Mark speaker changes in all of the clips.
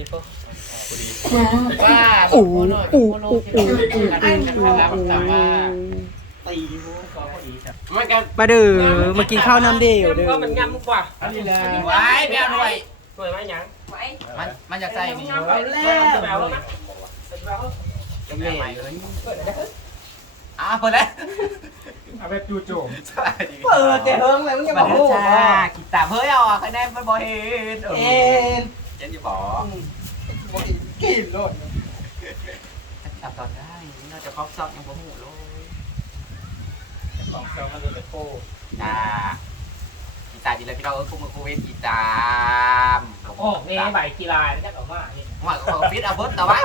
Speaker 1: ก็
Speaker 2: ดี
Speaker 1: ว่าโอ้โหโอ้โหอันนะครับแต่ว่าตีหัวก็พอดีครับมันกัน
Speaker 3: มาเด้อมากินข้าวน้ำเดียวเด้อ
Speaker 4: มันงำกว่า
Speaker 1: อันนี้เลยไว้แมวด้วย
Speaker 4: สวยไหมยัง
Speaker 1: มันจะใส่นี่
Speaker 4: เอาแล้วแบบว่า
Speaker 1: จะเล่นเปิดแล้ว
Speaker 2: เอาแบบจู่โจม
Speaker 3: เปิดแต่เฮิงเลยมึงอย่า
Speaker 1: มา
Speaker 3: มา
Speaker 1: เด้
Speaker 3: พู
Speaker 1: อ
Speaker 3: ด
Speaker 1: จ้ากินตามเฮ้ยเอาคะแนนมันบอเห็นเย็นอยู่บ่
Speaker 3: กินโลด
Speaker 1: จับตอนได้น่าจะครอบซอกยังบ่หูเลย
Speaker 2: สองเซลล์มันเลยโค้
Speaker 1: จ้ากีตาร์ดีเลยพี่เราคู่มือคู่เวทกีตาร์
Speaker 4: โอ้นี่ใบกีฬาไม่ได้ออกมาเนี่ย
Speaker 1: ว่าเขาฟิตเอาเบิร์ตแต่ว่า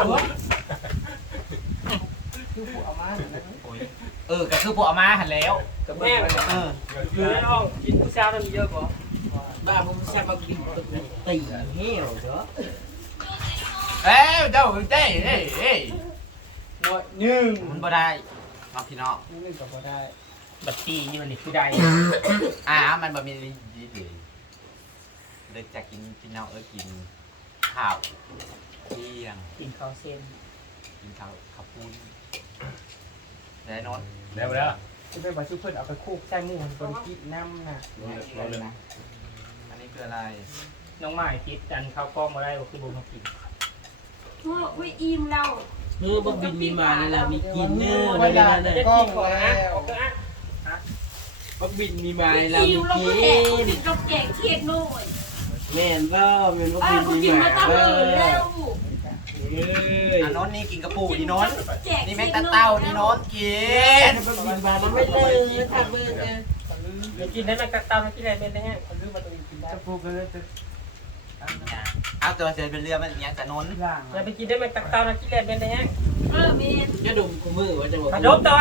Speaker 3: คือผู้เอามา
Speaker 1: ก็คือพวกเอามาหันแล้ว
Speaker 4: แม่อยู่ในห้องกินผู้ชายมันมีเยอะกว่า
Speaker 3: บ้ามึงแซ่บมากินตีเหี้ยวเด้อ
Speaker 1: เจ้าเจ้เฮ้ย
Speaker 3: หนึ่ง
Speaker 1: มันบ่ได้มาพี่น้อง
Speaker 3: หนึ่งก็พอได้
Speaker 4: บัตตีนี่มันนี่คือได้
Speaker 1: มันบ่มีดีเลยจะกินพี่น้องกินข้าวเที่ยง
Speaker 4: กินข้าวเส้น
Speaker 1: กินข้าวปุ้นได้นอน
Speaker 2: แล้วแล้ว
Speaker 3: จะเป็นว่าชุบเพิ่นเอาไปคูกใส่หมูมันคนกินน้ำน่ะ
Speaker 1: อันนี้คืออะไร
Speaker 4: น้องใหม่คิดดันข้าวกล้องมาได้ก็คือบุญมากิน
Speaker 5: โอ้ยอิ่มแล้ว
Speaker 3: บักบินมีมาแล้วล่ะมีกินเนื้อ
Speaker 4: เวลาจะกินก่อนนะโอเคนะ
Speaker 3: บักบินมีมาแล้ว
Speaker 5: อิ่
Speaker 3: มี
Speaker 5: มแล้วก็
Speaker 3: กิ
Speaker 5: แดกกินกับแกงเทียดหน่อย
Speaker 3: แม่นบ่แม่นบัก
Speaker 5: กู
Speaker 3: บิน
Speaker 5: กิ
Speaker 3: มี
Speaker 5: น
Speaker 3: มา
Speaker 5: มาตั้งแล้ว
Speaker 1: นอนนี่กินกระปูนี่นอน
Speaker 5: แจก
Speaker 1: นี่แม่งตาเต้านี่นอนกิน
Speaker 3: บักบินมาแล้วไม่เลยถ้าเบิ่งเด้อ
Speaker 4: กินได้ไหมตักเตากินอะไรเป็นได้แห้งคนรู้มาตัวเองกินได้
Speaker 3: จะพูดกันเลยจะ
Speaker 1: เอาตัวเจอเป็นเรือมันอย่างจะนอน
Speaker 3: ล่าง
Speaker 4: จะไปกินได้ไหมตักเตากินอะไรเป็นได้แห้ง
Speaker 5: เมน
Speaker 3: จะดมคู่มือว่าจะบอก
Speaker 4: มาดมตัว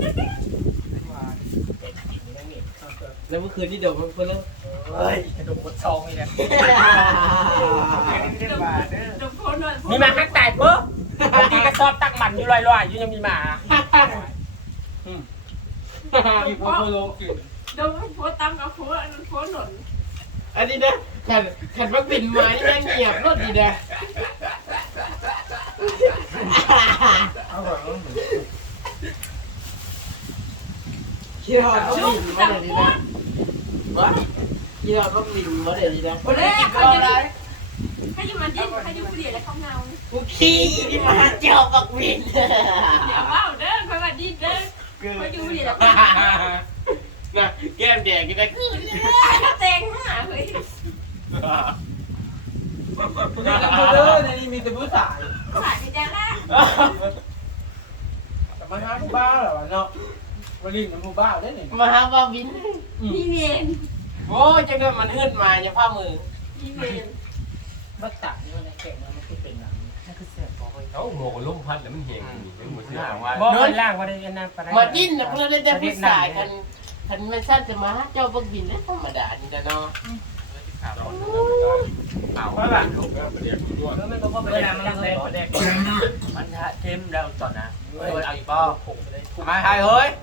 Speaker 3: แล้วเมื่อคืนนี่ดมมันเพิ่นแล้ว
Speaker 4: เฮ้ยดมบดซองนี่แหละ
Speaker 5: ดมคนหน่อย
Speaker 4: มีมาฮักตายเพิ่มบางทีก็ชอบตักมันอยู่ลอยๆอยู่ยังมีหมา
Speaker 3: กี่พวกโลกิน
Speaker 5: ดมโพตั้มกับโพหนุน
Speaker 3: อันนี้นะขันบักบินมานี่แม่งเงียบรถดีนะ คิดฮอดบัก
Speaker 5: ชุ
Speaker 3: บิ
Speaker 5: บ
Speaker 3: น
Speaker 5: จั
Speaker 3: มา
Speaker 5: บ
Speaker 3: เดี๋ยวนี้
Speaker 5: โพ
Speaker 3: นะวะคิดฮอดบักบินมาเดี๋ยวนี้นะ
Speaker 5: คนแรกเขาจะให้ยูมันดิ้นให้ยูเปลี่ยนแล้วเขาเงา
Speaker 3: กูขี้ที่มาเจ้าบักบิน
Speaker 5: เดี๋ยวว้าวเด้อเขาว่าดิ้นเด้อเขายูเปลี่ยนแล้ว
Speaker 3: นะแก้มแดงกินได้
Speaker 5: แตงหน้าเฮ้ย
Speaker 3: นี่มีแต่ผู้ชาย
Speaker 5: สายจะละ
Speaker 3: แต่มาหาผู้บ้าเหรอเนาะวันนี้มันผู้บ้าได้เนี่ยมาหาบักบิน
Speaker 5: มีเมน
Speaker 3: โอ้ยจังเลยมันขึ้นมาอย่าพามือ
Speaker 5: มีเมน
Speaker 4: บัตตานี่มันแข็งมันคือเป็นหนัง
Speaker 1: นั่นคือเสียบบอกเลย
Speaker 2: เขาโง่ล้มพัดแล้วมันเหี่ยงเป็นหมดเสียว่า
Speaker 4: บ่เป็นล่างว่าได้ยันนั่นปะ
Speaker 3: มาดิ้นนะเพื่อนได้แต่ผู้ชายกันมันสั้นจะมาหาเจ้าบักบินได้ธรรมดานี่นะเนาะ
Speaker 1: เอา
Speaker 2: ว่าล่ะถูกแล้วเดี๋ยวตัว
Speaker 4: แล้วมันก็ไปได้มันเลยประเด็ก
Speaker 1: มันเค็มแล้วต่อนะเอาอีกป้อมาใครเฮ้ย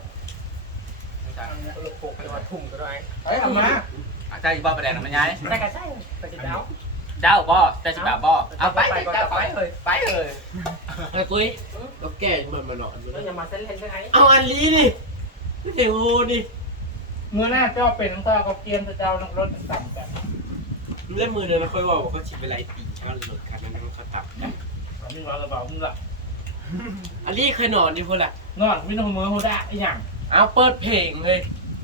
Speaker 4: โขกไปว่าทุ่งก็ได้
Speaker 3: เฮ้ยเอามา
Speaker 1: อาจารย์อีกป้อประเด็นมันยัย
Speaker 4: แต่ก็ใช่ไปกินแล้ว
Speaker 1: เจ้าป้อแต่สิบป้อเอาไปเลยไปเลย
Speaker 3: ไอ้กุ้ยเราแก่มันมาหนอน
Speaker 4: แล้วอย่ามาเส้นเล่นใช่ไหม
Speaker 3: เอาอันนี้ดิเสียงโหดิ
Speaker 4: เมื่อหน้าเจ้าเป็นน้องต้าก็เกียมจะเจ้าลงรถต่ำแบบ
Speaker 3: เล่นมือเดินแล้วค่อยว่าเขาฉีดไปไล่ตีเขาหลุดคันนั้นเขาตับ
Speaker 4: มึงเราเบามึงละ
Speaker 3: อันนี้เคยนอนดิคนละ
Speaker 4: นอนไม่ต้องมือหัวได้ไอ้อย่าง
Speaker 3: เอาเปิดเพลงเลย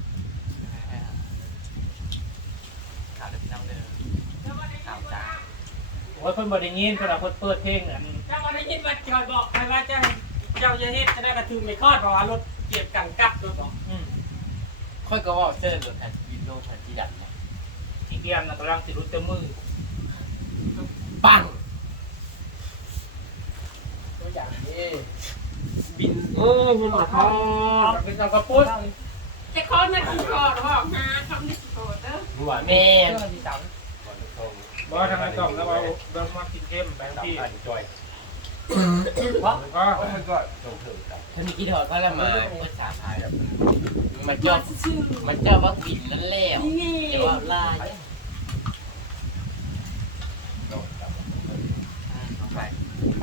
Speaker 1: ข่าวเด็กน้องเดิมข่าวจ้า
Speaker 4: โอ้ยคนบริญินคนละคนเปิดเพลงอันเจ้าบริญินมาจอยบอกใครว่าเจ้าจะเฮ็ดจะได้กระทืบไม่คอดเพราะว่ารถเกียบกันกับรถบอก
Speaker 3: ค่อยก็ว่าเส้นหลุดแผ่นยินโลแผ่นที่ดับเนี่ย
Speaker 4: อีกอย่างนะกำลังสิรู้เต็มมือ
Speaker 3: ปัง
Speaker 4: ตัวอย่างนี้
Speaker 3: บินมันมาทอด
Speaker 4: เป็นจังกระปุ้น
Speaker 5: จะคอนมากินก่อนว่าหาคำนี้โกรธเด้อ
Speaker 2: เมื่อวาน
Speaker 3: แม่
Speaker 4: เรื่องที่สามบอกทางไหนก่อนแล้วเรามากินเข้มแบงค์ที่
Speaker 2: จอย
Speaker 4: เพราะก็
Speaker 2: มันก็ส่งถึงกัน
Speaker 3: ท่านมีกี่ถอดก็ละมาภาษาไทยมัน
Speaker 5: ย
Speaker 3: เจ้า
Speaker 5: อดชื่อ
Speaker 3: มันเจ้าว่าบินนั่นแหละ
Speaker 5: นี่
Speaker 3: แต่ว่าลาย
Speaker 2: โดดกับ
Speaker 5: ม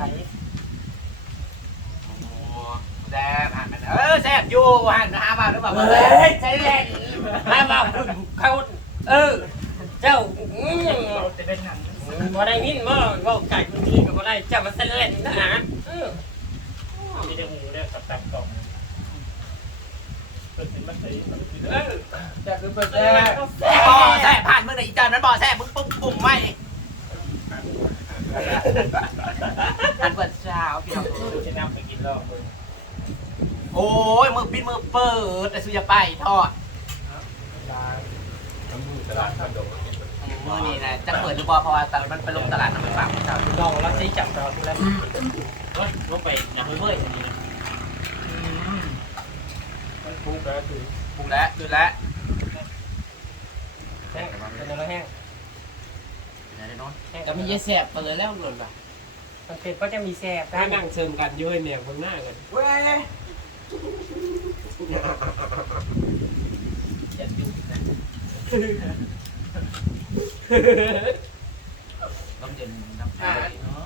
Speaker 1: โอ้แซ่บหันมันแซ่บอยู่หันหาบ้านหรือเปล่า
Speaker 3: เฮ้ยใช่แหละมาบอกเขาเจ้า
Speaker 4: จะเป็นหนัง
Speaker 3: บ่ได้ยินบ่ว่าไก่คนนี้ก็บ่ได้เจ้ามาเส้นเล่นนะฮะ
Speaker 4: มีแต่หูเนี่ยกับตับกล่องเปิดเป็นมัสยิดจะคือเปิดแล้
Speaker 1: บ่แซ่บผ่านเมื่อไหร่อีจานนั้นบ่แซ่บมึงปุ่มไม่หันเปิดเช้าพี่น้อง
Speaker 4: ดูจะนำไปกินรอบ
Speaker 1: โอ้ยมือปิดมือเปิดแต่สุยาไปทอด
Speaker 2: น้ำมือตลาดคอนโด
Speaker 1: มือนี่นะจะเปิดหรือเปล่าเพราะว่ามันไปลงตลาดน้ำมันฝากเจ้า
Speaker 4: ลองแล้วใช้จับเราดูแล้วลงไปอย่างเว้ยอย่างนี้นะมันปุ๊บแล้วคือ
Speaker 1: ปรุงแล้วจุดแล้ว
Speaker 4: แห้งเป็นอะไรแห้ง
Speaker 1: เป็นอะไรโน้น
Speaker 3: ก็มีแสบไปเลยแล้วหล่นป่ะ
Speaker 4: มันเป็นก็จะมีแซ่บ
Speaker 3: ถ้านั่งเชิญกันอยู่ให้แนวข้างหน้ากัน
Speaker 1: เว้ย
Speaker 3: จะดูนะ
Speaker 1: ต้มเย็นน้ำชาเนาะ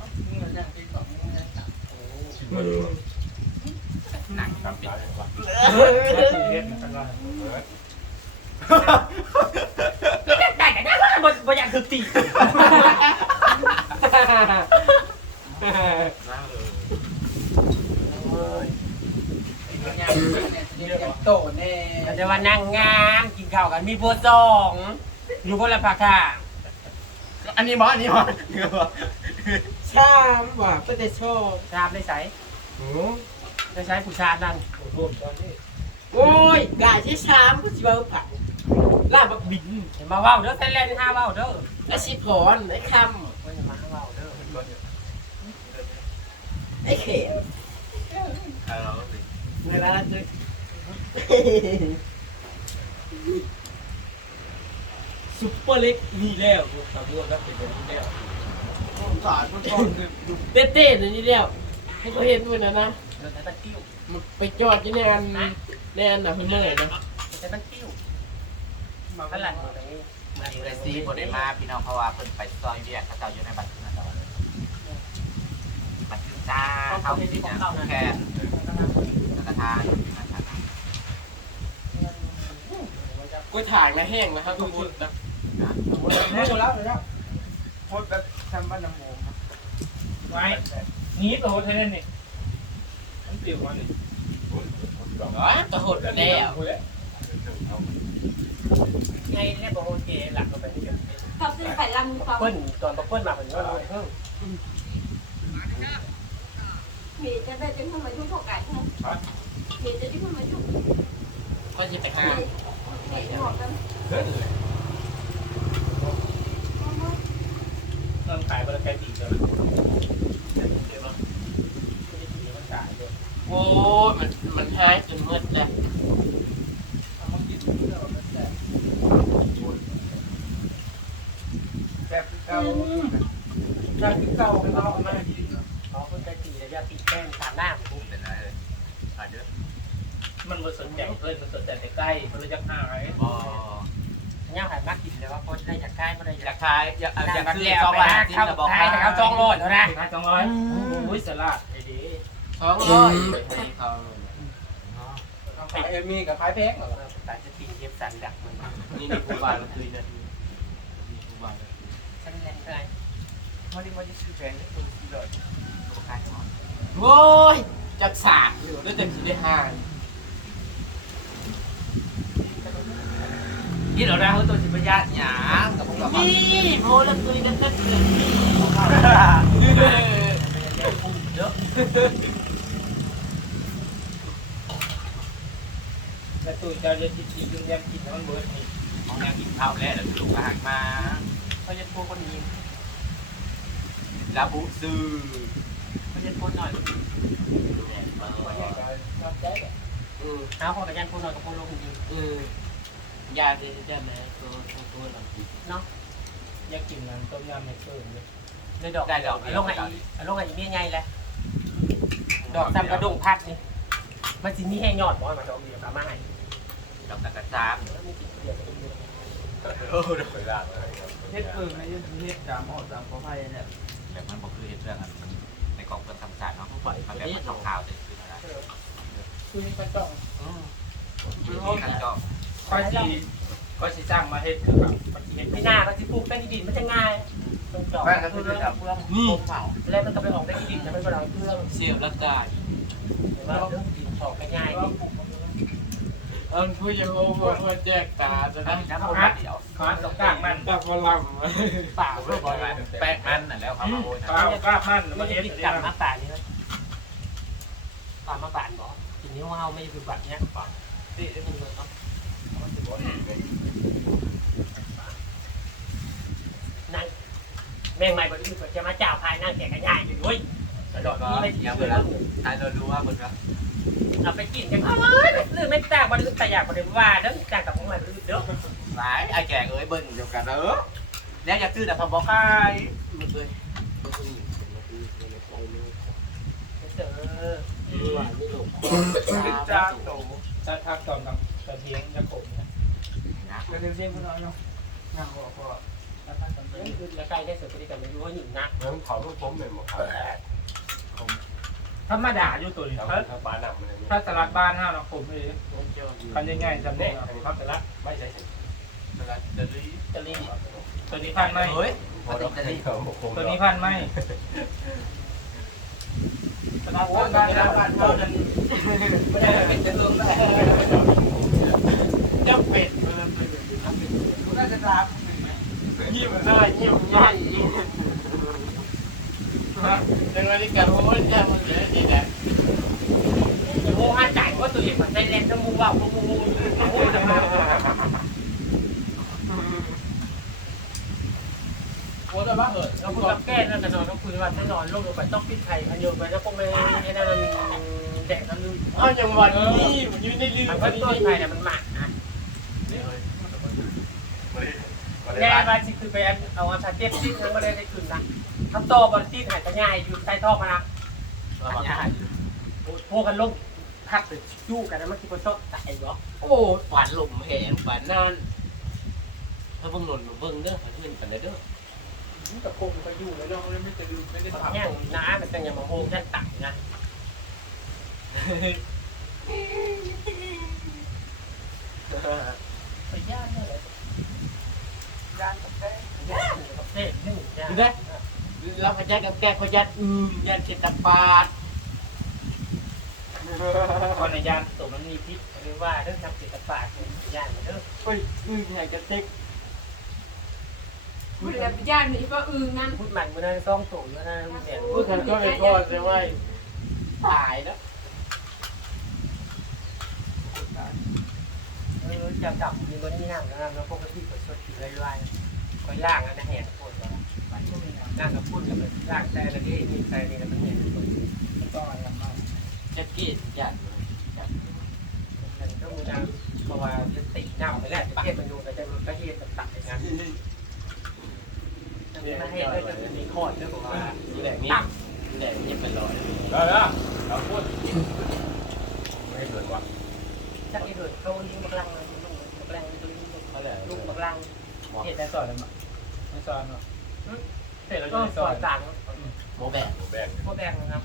Speaker 1: หนังครับเป็น
Speaker 4: เรียกมันก็
Speaker 3: ได้กันนะบ่อยากถึกตี
Speaker 4: โตแน่
Speaker 3: แต่ว่านั่งงามกินข้าวกันมีโพสองอยู่คนละภาคา
Speaker 1: อันนี้บอสอันนี้บอส
Speaker 3: ชามว่ะก็จะชอบชามได้ใส่ได้ใช้ผู้ชานั่น
Speaker 4: รวมตอนนี้
Speaker 3: โอ้ยกายที่ชามก็สิว่าผักลาบบักบินเห็นมาว่าวเด้อเต้นเล่นห้าว่าวเด้อไอชิพรไอคำก็จะมาห้าว่าวเด้อไอเข็มเวลาจะ ซุปเปอร์เล็กนี่แล้วสามรวมแล้วเป็นแบบนี้แล้ว
Speaker 1: สอนทุกคนคือ
Speaker 3: เต้ๆนี่แล้วให้เขาเห็นด้วยนะนะ
Speaker 4: เราจะตั้งกิ้ว
Speaker 3: มันไปจอดที่ในอันน่ะเพิ่นเมื่อยนะ
Speaker 4: จะตั้งกิ้วมาฝรั่งตรงนี้
Speaker 1: มันอยู่ในซีบนไอ้มาพี่น้องเพราะว่าเพิ่นไปซอยเวียกเขาเจ้าอยู่ในบัตรนะเจ้าบัตรจ้าเขาที่เนี่ยแค่กระทานนะครับ
Speaker 3: กล้วยถ่างนะแห้งนะครับทุกคนนะ
Speaker 4: แม่แล้วแล้วโคตรแบบทำบ้านน้ำหมูไว้นี้ตัวเท่านั้นนี่มันเปลี่ยวมาหนึ่ง
Speaker 3: กระหดแล้วไงแน่บอกโอเคหลักก็ไปที่เดิม
Speaker 5: ชอบซื้อไข่ลังมีความ
Speaker 3: เปิ้ลตอนเปิ้ลมาเป็นว่าเพิ่ม
Speaker 5: มีจะได้จึงทำไมทุกข์ไก่นะมีจะจึงทำไมทุกข์
Speaker 3: ก็จะไปหา
Speaker 5: มีหอกกัน
Speaker 4: เริ่มขายบริการดีแล้วเดี๋ยวมันขายด้วย
Speaker 3: โอ้ยมันหายจนมืดแล้ว
Speaker 4: แบบเก่าจากเก่าเป็นเรามาเขาคนใจตีระยะตีแป้งตามหน้า
Speaker 1: พุ่มเป็นอะไรเลยอาจจะ
Speaker 4: มันมาสนใจเพื่อนมันสนใจใกล้มันเลยจะหาย
Speaker 1: บ่
Speaker 3: เนี่ยหายมากกินเลยว่าคนได้จากใกล้ก็ได้
Speaker 1: อยากขายอยากซื้อ
Speaker 3: เลี้ยว
Speaker 1: ซอง
Speaker 3: ไป
Speaker 1: ละ
Speaker 3: นะ
Speaker 1: ที่
Speaker 3: เข้า
Speaker 1: จะบอก
Speaker 3: ขายแต่เขาจองโลดแล้วนะ
Speaker 4: ขาย200โอ้ยสลัดดี
Speaker 3: 200ให้เขา
Speaker 4: ขายเอ็มมี่กับขายแพงเหรอ
Speaker 3: แต่จะตีเย็บสันดักมัน
Speaker 1: นี่ครูบาเราคุยกันนี่ครูบา
Speaker 3: ฉันแรงไป
Speaker 1: ไม่ได้ซื้อแพงเลยคนซื้อเลยขายของ
Speaker 3: โอ้ยจากสากอยู่แล้วจะกินได้ห้า
Speaker 1: นี่เราได้เขาตัวสิบญาติหยางกับพวกเรา
Speaker 3: นี่โมละตุยกันตั้งแต่เยอะ
Speaker 4: แล้วตู้จะจะกินยุ่งยากกินมันเบิร์ดนี่
Speaker 1: มองแนวกินข้าวแล้วเดี๋ยวลูกอาหารมา
Speaker 3: เขาจะพูดคนนี้
Speaker 1: ลาบุซื้อ
Speaker 3: เขาจะพูดหน่อย
Speaker 4: ชอบใจแบบ
Speaker 3: เอาคนกับยันพูดหน่อยกับพูดลงจริงยาดีจะไหมตัวเราเนาะ
Speaker 4: อยากกินน้ำต้มยำในเพิ่มเลย
Speaker 3: เลยดอกลงไงลงไงเบี้ยไงแหละดอกซ้ำกระดุงพัดนี่มันสิมีแห้งยอดบ่มาดอกเดียวกลับมาให้
Speaker 1: ดอกตะกร้าซ้ำดอกลา
Speaker 4: เฮ็ดเพิ่มในเฮ็ดจามอดจามขอไฟเนี่ย
Speaker 1: แบบมันบอกคือเห็ดเรื่องอันในกล่องเพิ่มนี้ขาวๆเลยคืออะไร
Speaker 4: คือนี่กระจ่อง
Speaker 1: มีกันจอก
Speaker 4: ก็สิจ้างมาเฮ็ดคือแบบเฮ็ดไม่น่าก็สิปลูกใต้ดินมันจะง่ายต้องจอก
Speaker 1: แม่ก็คือแบบ
Speaker 4: นี่แล้วมันก็ไปออกใต้ดินแล้วมันก็เราเครื่อง
Speaker 3: เสียบแล้วก็
Speaker 4: ว่าเรื่องดินออกง่ายๆนี่
Speaker 3: ผู้ยังโอ้โหแจกตาจะได้
Speaker 1: น้ำมันเดียว
Speaker 4: มันต้องกล้างมัน
Speaker 3: ตาพลัง
Speaker 4: เปล่า
Speaker 1: เพื่อบอกว่าแป้งมันน่ะแล้วเอามาโรยนะ
Speaker 4: เปล่ากล้างมัน
Speaker 3: มั
Speaker 4: มัน น
Speaker 3: จะ
Speaker 4: เฮ็ด
Speaker 3: ติด
Speaker 4: ก
Speaker 3: กั
Speaker 4: ลั
Speaker 3: บบ มา
Speaker 4: มา
Speaker 3: ตานี่นะ
Speaker 4: ตามมาบานบ่ทีนี้ว่าเฮาไม่คือบัตรเนี้ยป่ะติได้มึงเลยเนาะนั่งแม่งใหม่บ่อื่นจะมาจ้าพายนั่งแกะกันง่ายอยู่ด้วยกระโดดไม่ถึง
Speaker 1: ยัง
Speaker 4: เล
Speaker 1: เวย ลาทายเรารู้ว่าคนก็
Speaker 4: เอาไปกินกันเอ้ยลืมไม่จ้างบ่ลืมแต่อยากบ่ได้ว่าเด้อจ้างกับของใหม่ลืมเด้อ
Speaker 1: หลายไอ้แก่เอ้ยเบิ้งเดียวกันแล้วอย่าตื้อแต่พอบอกใคร
Speaker 3: มันเลย
Speaker 4: เจอ
Speaker 3: หวานนี่หลง
Speaker 4: จ้าโตจ้าทักตอนกับตะเทียงจะขมนะ
Speaker 1: นะ
Speaker 4: ก็เรียนพวกเราเนาะนั่งพอแล้วท่านตอนนี้คือแล้วใกล้ได้สุดก็ได้กันไม่รู้ว่าหญิงนะ
Speaker 2: แล้วเขาลูกผมเป็นหมดครับ
Speaker 4: ธรรมดาอยู่ตัวนี้
Speaker 2: ถ้าบ้านหนักมัน
Speaker 4: ถ้าตลาดบ้านห้าเราผมเลยคันง่ายๆจำได้ครับแต่ละ
Speaker 2: ไม่ใช่สิ
Speaker 1: เวลาจะรี
Speaker 4: จะรีตัวนี้พันไหม
Speaker 1: เฮ้ย
Speaker 2: พอเราจะได้เขาคง
Speaker 4: ตัวนี้พันไหมตลาดบ้านเท่านั้น
Speaker 3: ไม่ได้เป็นจะเรื่องแรกเจ้าเป็ดมันน่าจะรับยิ้มได้ยิ้มง่ายในวันนี้การโอ้ยแย่มันเลยดีแหละ
Speaker 4: โอ้ห้าจ่ายว่าตัวเองมันได้เล่นทั้งมูว่าพวกมูโอ้ยจะมา
Speaker 3: โอ้แต่ว่าเหอะ
Speaker 4: เราคุยกับแก้แล้วกันนอนต้องคุยว่าถ้านอนลงไปต้องปิดไข่พันโยไปแล้วคงไม่ให้นั่นแดดนั่น
Speaker 3: อ้าวอย่างวันนี้มันยืนในลืม
Speaker 4: มันก็ต้นไข่เนี่ยมันหมักนะ แน่
Speaker 2: แน่
Speaker 4: มาสิคือไปเอาอาชาเจ็บซิ่งนั้นก็ได้คืนนะถ้าโตบอลซีนหายไปง่ายอยู่ใต้ท่อมานะ
Speaker 1: เราบอกง่าย
Speaker 4: พวกกันลงพักหรือจู้กันนะมันคือคนชอบตายเหรอ
Speaker 3: โอ้ฝันหลุมแหงฝันนานถ้าเบิ่งหล่นเบิ่งเด้อฝันเงินฝันเด้อ
Speaker 4: แต่พวกมันก็อยู่เลยเนาะไม่จะลืมไม่ได้ทำเนี่ยน้ามันจะยังมาโฮมท่านตักนะไปย่านเลยย่านกับแท้ย่านกับแท้นี่ย่าน
Speaker 3: เราพยัดกับแกพยัดยันเจตปาด
Speaker 4: คนในย่านตัวมันมีพิษหรือว่าเรื่องทำจิตศาสตร์ย่านเด้อ
Speaker 3: เฮ้ยอยากจะเต็ก
Speaker 5: พูดแล้วย่านนี่ก็อึงนั่น
Speaker 4: พูดมันมันนั่นต้องสูงแล้วนั่นเนี่ย
Speaker 3: พูดกันก็ไม่พอใช่ไหมตายแล้ว
Speaker 4: จะจับมีคนที่นั่งแล้วแล้วพวกที่กดสดอยู่เรื่อยๆคอยล่างนะแหงปวดแล้วนั่งกับพุ่นกับล่างแต่ละที่มีแต่นี่แล้วมันแหงปวดไม่ต้องอะไรมาก
Speaker 3: จะกีดจัด
Speaker 4: ต้องมีน้ำเพราะว่าจะตีน้ำไปแล้วจะเทียบมันดูแต่จะมันก็เทียบตัดอย่างนั้นไม่ให้ด้วยจะมีข้อเรื่องของว่า
Speaker 3: นี่แหละนี่นี่แหละนี่เป็นรอย
Speaker 2: แล้วเราพูดไม่เกินว่ะ
Speaker 4: จักรเดือดเขายิงบักลังลูกบักลังตัวนี้
Speaker 3: เขาแหละ
Speaker 4: ลูกบักลังเห็นแต่สอนเลยมั้ย
Speaker 2: ไม่ซ้อนหรอก
Speaker 4: เสร็จแล้วก็สอนต่าง
Speaker 3: โมแบก
Speaker 2: แบง
Speaker 4: พวกแดงนะครับ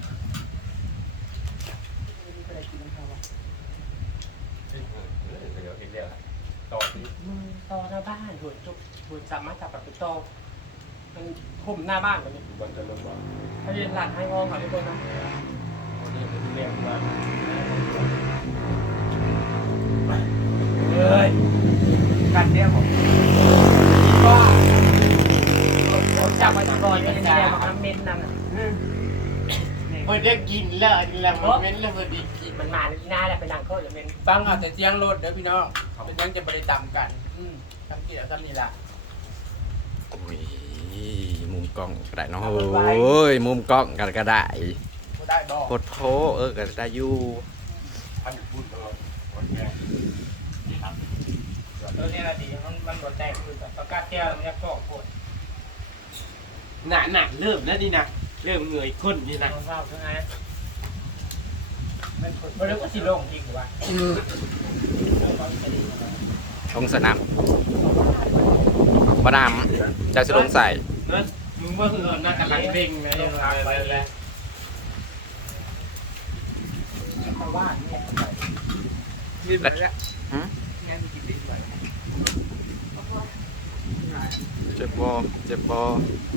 Speaker 2: เดี๋ยวอีกเรื่องต่อที่
Speaker 4: ต่อหน้าบ้านหุ่นจุกหุ่นสามารถจับแบบต่อมันห่มหน้าบ้านแบบนี้
Speaker 2: วันจะลงว่า
Speaker 4: ถ้าเรียนหลักให้งอค่ะทุกคนนะ
Speaker 2: นี่เป็นเรื่องว่า
Speaker 4: เฮ้ยกันเนี่ยผม
Speaker 3: ว่า
Speaker 4: จับมาจากรอยไม่ได้มาน้ำเม้นนั่น
Speaker 3: พอได้กินแล้วนี่แหละมันเม้นแล้วพอดีกิน
Speaker 4: มันมาที่หน้าแหละเป็นนางเขาอย่างเม้น
Speaker 3: ฟังเอาแต่เสียงรถเด้อพี่น้องเป็นยังจะบริตามกันทำกินแล้วทำนี่ล่ะ
Speaker 6: โอ้ยมุมกล้องก็ได้เนาะโอ้ยมุมกล้องกันก็ได้
Speaker 3: ได้บ่
Speaker 6: โคตรโพก็ได้อยู่
Speaker 2: พันบุญเราวันแรก
Speaker 4: เนี่ยนะดีมันบดแตกคือแบบประกาศแก้วมันจะฟอกปวด
Speaker 3: หนาเริ่มแล้วนี่นะเริ่มเหนื่อยข้นนี่นะ
Speaker 4: มันเศร้าใช่ไหมมันเรียกว่าสีลงจริงหรือวะ
Speaker 6: ลงสนามบดามจะสิลงใส่
Speaker 3: มึงว่าคือหน้ากำลังเร่งนะยังไงแล้ว
Speaker 4: ว่าเนี่ยยืนไปแล้วงานกินดิ้นไป
Speaker 6: เจ็บบ่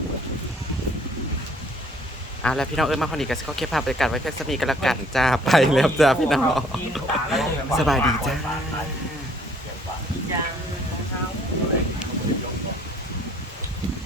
Speaker 6: แล้วพี่น้องมาคนนี้ก็เก็บภาพบรรยากาศไว้เพียงสมีกันละกันจ้าไปแล้วจ้าพี่น้องสบายดีจ้า
Speaker 3: ยังของเขา